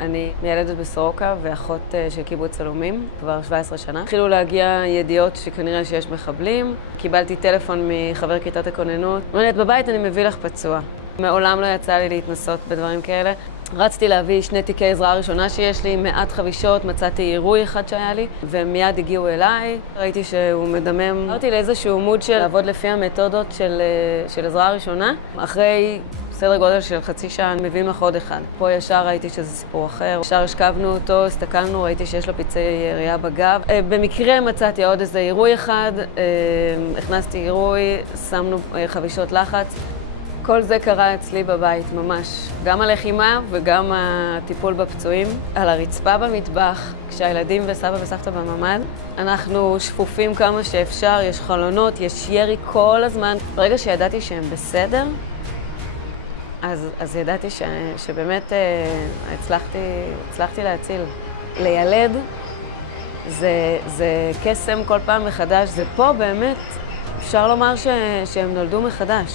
אני מיילדת בסורוקה ואחות של קיבוץ אלומים כבר 17 שנה. התחילו להגיע ידיעות שכנראה שיש מחבלים. קיבלתי טלפון מחבר כיתת הכוננות. אומרת, בבית אני מביא לך פצוע. מעולם לא יצא לי להתנסות בדברים כאלה. רצתי להביא 2 תיקי עזרה ראשונה שיש לי, מעט חבישות, מצאתי עירוי אחד שהיה לי, ומיד הגיעו אליי. ראיתי שהוא מדמם. עברתי לאיזשהו מוד של לעבוד לפי המתודות של עזרה ראשונה. אחרי סדר גודל של חצי שעה מביאים לך עוד אחד. פה ישר ראיתי שזה סיפור אחר. ישר השכבנו אותו, הסתכלנו, ראיתי שיש לו פצעי ירייה בגב. במקרה מצאתי עוד איזה עירוי אחד, הכנסתי עירוי, שמנו חבישות לחץ. כל זה קרה אצלי בבית, ממש. גם הלחימה וגם הטיפול בפצועים. על הרצפה במטבח, כשהילדים וסבא וסבתא בממ"ד, אנחנו שפופים כמה שאפשר, יש חלונות, יש ירי כל הזמן. ברגע שידעתי שהם בסדר, אז ידעתי שבאמת הצלחתי להציל. לילד זה קסם כל פעם מחדש, זה פה באמת, אפשר לומר שהם נולדו מחדש.